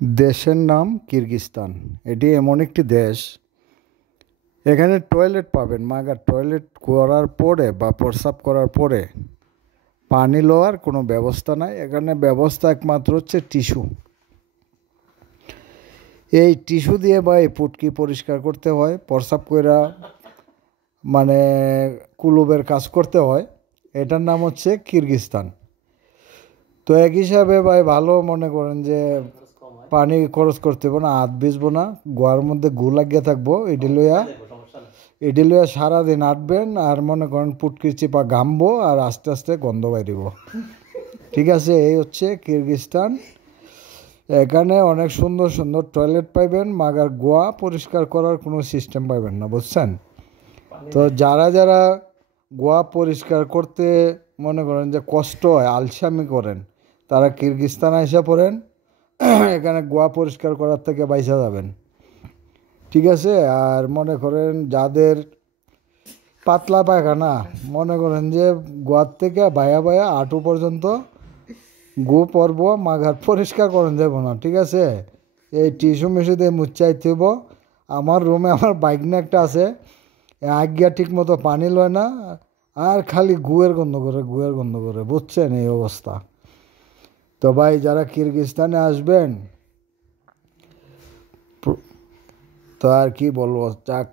দেশের নাম কিরগিজস্তান। এটি এমন একটি দেশ, এখানে টয়লেট পাবেন, মাগার টয়লেট করার পরে বা প্রস্রাব করার পরে পানি লওয়ার কোনো ব্যবস্থা নাই। এখানে ব্যবস্থা একমাত্র হচ্ছে টিস্যু। এই টিস্যু দিয়ে বা এই পুটকি পরিষ্কার করতে হয়, প্রস্রাব কইরা মানে কুলুবের কাজ করতে হয়। এটার নাম হচ্ছে কিরগিজস্তান। তো এক হিসাবে ভাই ভালো মনে করেন যে পানি খরচ করতে হবে না, হাত ভিজবো না, গোয়ার মধ্যে গু লাগিয়ে থাকবো। এটি লইয়া সারাদিন আটবেন আর মনে করেন পুটকির চিপা ঘামবো আর আস্তে আস্তে গন্ধ বাইরিব। ঠিক আছে, এই হচ্ছে কিরগিজস্তান। এখানে অনেক সুন্দর সুন্দর টয়লেট পাইবেন, মাগার গোয়া পরিষ্কার করার কোনো সিস্টেম পাইবেন না, বুঝছেন? তো যারা যারা গোয়া পরিষ্কার করতে মনে করেন যে কষ্ট হয়, আলসামি করেন, তারা কিরগিজস্তান আইসা পড়েন। এখানে গোয়া পরিষ্কার করার থেকে বাইসা যাবেন। ঠিক আছে, আর মনে করেন যাদের পাতলা পায়খানা, মনে করেন যে গোয়ার থেকে বায়া বায়া হাঁটু পর্যন্ত গু পরব, মাঘাট পরিষ্কার করেন যাব না। ঠিক আছে, এই টিস্যু মিশু দিয়ে মুচ্চাইতে হইব। আমার রুমে আমার বাইক না একটা আছে, আজ্ঞা ঠিক মতো পানি লয় না, আর খালি গুয়ের গন্ধ করে, গুয়ের গন্ধ করে, বুঝছেন এই অবস্থা। তো ভাই যারা কিরগিজস্তানে আসবেন, তো আর কি বলবো, চাক।